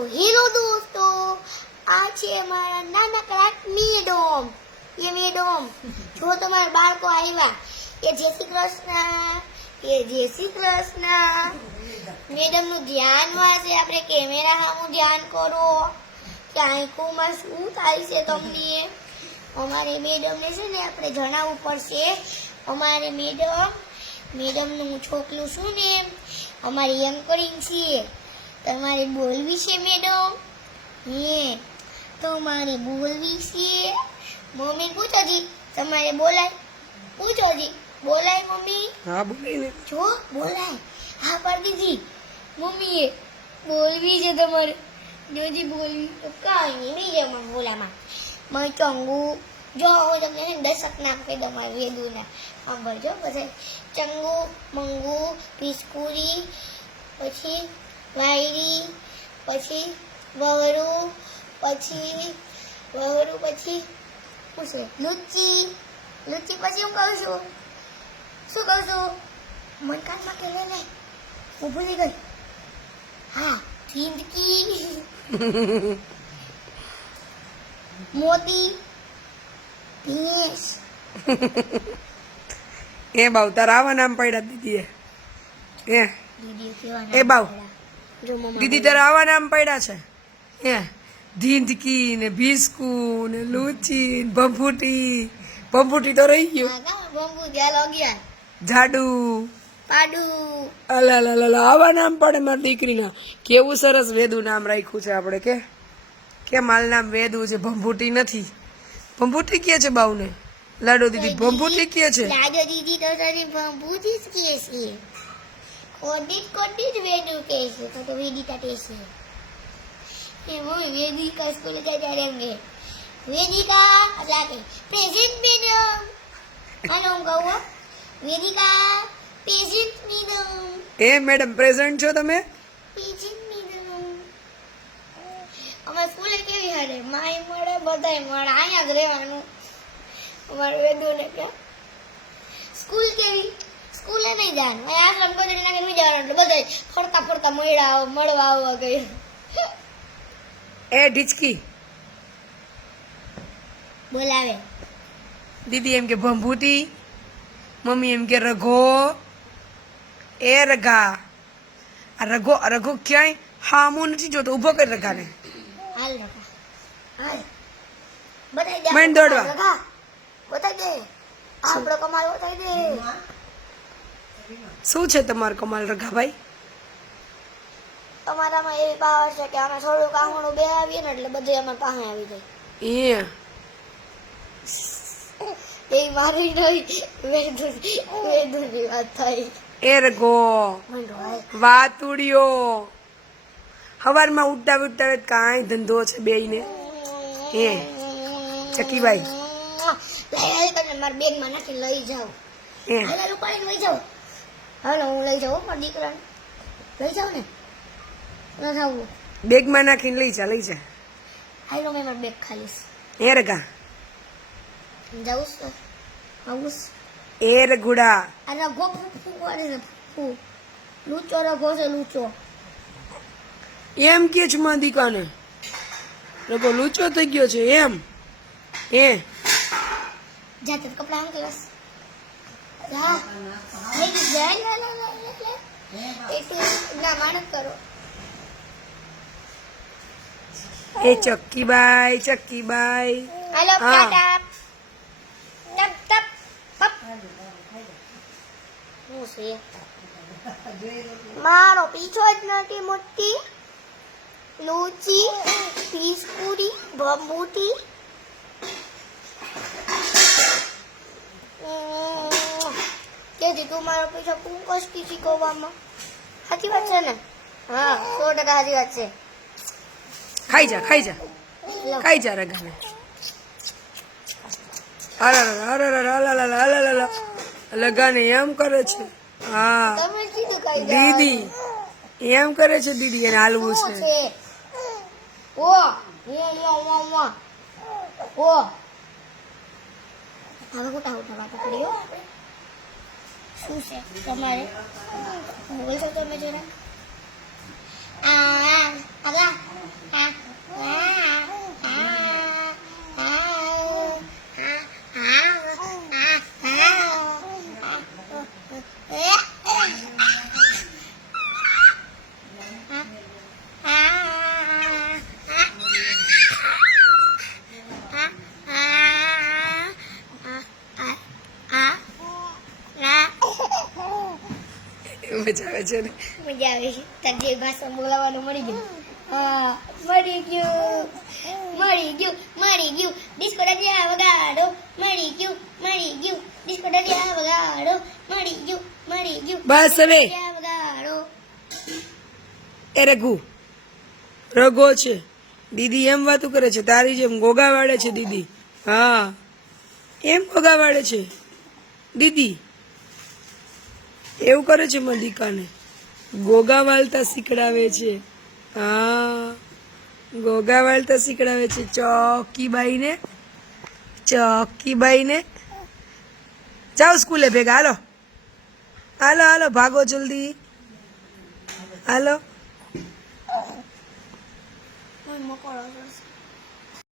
Hello દોસ્તો આ છે મારા નાનકડા મેડમ એ મેડમ જો તમારા બાળકો આવ્યા એ જય શ્રી કૃષ્ણ એ જય શ્રી કૃષ્ણ મેડમનું ધ્યાન વાંચે આપણે કેમેરા સામું ધ્યાન કરો કે આંખોમાં શું થાય છે તમને અમારે મેડમને છે ને આપણે જણાવવું પડશે અમારે મેડમ મેડમનું છોકલું શું ને અમારી એન્કરિંગ છે તમારે બોલવી છે મેડમ? હે તમારે બોલવી છે મમ્મી પૂછો જી. તમારે બોલાય? પૂછો જી. બોલાય મમ્મી? હા બોલાય જો બોલાય. હા પાડી દીધી મમ્મીએ બોલવી છે તમારે જોજી બોલવી તો કાંઈ નહીં બીજે મને બોલામાં. મેં ચંગુ જો હું તમને દશક નામ કહી દઉં મારા વેદુના. સાંભળજો પછી ચંગુ મંગુ પિસ્કુરી પછી વાયરી પછી વવરું પછી વવરું પછી શું છે લુચી લુચી પછી હું કહું છું? શું કહું છું? મનકાનમાં કે લે લે હું ભૂલી ગઈ. હા જિંદગી. મોતી ભેંસ એ બાવ તારા આવા નામ પડ્યા દીદીએ એ. દીદી એ બાવ. દીદી તારા આવા નામ પડ્યા છે? એ ધીંધકી ને ભીસકુ ને લૂચી ને ભંભૂટી. ભંભૂટી તો રહી ગયું. હા જાડુ. પાડુ. અલા લા લા, આવા નામ પડે મારી દીકરીના. કેવું સરસ વેદુ નામ રાખ્યું છે આપણે કે? કે માલ નામ વેદુ છે ભંભૂટી નથી. ભંભૂટી કે છે બાઉને? લાડો દીદી ભંભૂટી કે છે? લાડો દીદી તો તને ભંભૂટી જ કે છે. કોડી કોડી જ વેડું છે તો તો વેદિકા કેસે એ હું વેદિકા સ્કૂલ કે એમ કહે વેદિકા એટલે કે પ્રેઝન્ટ મેડમ હાલો હો. વેદિકા પ્રેઝન્ટ મેડમ એ મેડમ પ્રેઝન્ટ છો તમે પ્રેઝન્ટ મેડમ અમારે સ્કૂલે કેવી હારે માય મળે બધાય મળે અહીંયા જ રહેવાનું અમારે વેદુને કે સ્કૂલ કેવી સ્કૂલે નહીં જવાનું એ આશ્રમ કોચડી નાખીને નહીં જવાનું એટલે બધાય ફરતા ફરતા મળ્યા મળવા આવવા ગઈ એ ઢીચકી. બોલાવે. દીદી એમ કે ભંભૂટી મમ્મી એમ કે રઘો. એ રઘા. આ રઘો રઘો ક્યાંય હામું નથી જોતો ઊભો કરી રઘાને. હાલ રખા હાલ. બતાવી દે માંડ દોડવા. બતાવી દે. આપણો કમાલ બતાવી દે. શું છે તમારો કમાલ રઘાભાઈ? તમારામાં એવી પાવર છે કે અમે થોડું કાહણું બે આવીએ ને એટલે બધે અમારે પાસે આવી જાય. એ એ મારી નહીં વેદુની વેદુની વાત થઈ એ રઘો મંડો હાલ. વાતુડિયો હવારમાં ઉડતા ઉડતા કાંઈ ધંધો છે બેયને. એ ચકીભાઈ લઈ તમે મારા બેગમાં નાખી લઈ જાઉં એ રૂપાણી લઈ જાઓ. હાલો હું લઈ જાઉં મારા દીકરાને લઈ જાઉં ને ન થવું બેગમાં નાખીને લઈ જા લઈ જા હાલો મેં મારું બેગ ખાલીશ એ રઘા જાઉં છું આવું એ રઘુડા આ રઘો ફૂફૂ કરે ને ફૂફૂ લૂચો રઘો છે લૂચો એમ કે છે માં દીકાને લોકો લૂચો થઈ ગયો છે એમ એ જાતે કપડાં આમ કલાસ જા. લઈ ગઈ જા લે લે લે લે લે એટલે ના માણસ કરો. એ ચક્કીબાઈ ચક્કીબાઈ. હાલો હા. ટાટા ટપ ટપ પપ હું છે? મારો પીછો જ નથી મોટી લૂચી પીસપુરી બંબૂટી તેથી તું મારો પીછો પૂંકશ કી શીખવવામાં સાચી વાત છે ને? હા સો ટકા સાચી વાત છે. ખાઈ જા ખાઈ જા. ખાઈ જા રગાને અરે અરે અરે અરે અરે અરે લગાને એમ કરે છે. હા. તમે કીધું કઈ દીદી એમ કરે છે દીદી એને હાલવું છે. ઓ મો ઓ હવે. શું છે તમારે? બોલશો તમે જરા. આ આગા મજા આવે છે ને? મજા આવે છે. તાર જે ભાષા બોલાવવાનું મળી ગયું. હા મળી ગયું. મળી ગયું મળી ગયું. ડિસ્કો દાદિયા વગાડો. મળી ગયું મળી ગયું. ડિસ્કો દાદિયા વગાડો. મળી ગયું મળી ગયું. બસ હવે. વગાડો. એ રઘુ રઘો છે. દીદી એમ વાતું કરે છે તારી જેમ ગોગા વાળે છે દીદી. હા એમ ગોગા વાળે છે. દીદી એવું કરે છે મલ્લિકાને. ગોગા વાળતા શીખડાવે છે. હા. ગોગા વાળતા શીખડાવે છે. ચોકીબાઈને ચોકીબાઈને. જાઓ સ્કૂલે ભેગા, હાલો. હાલો હાલો, ભાગો જલ્દી. હાલો. મકોડો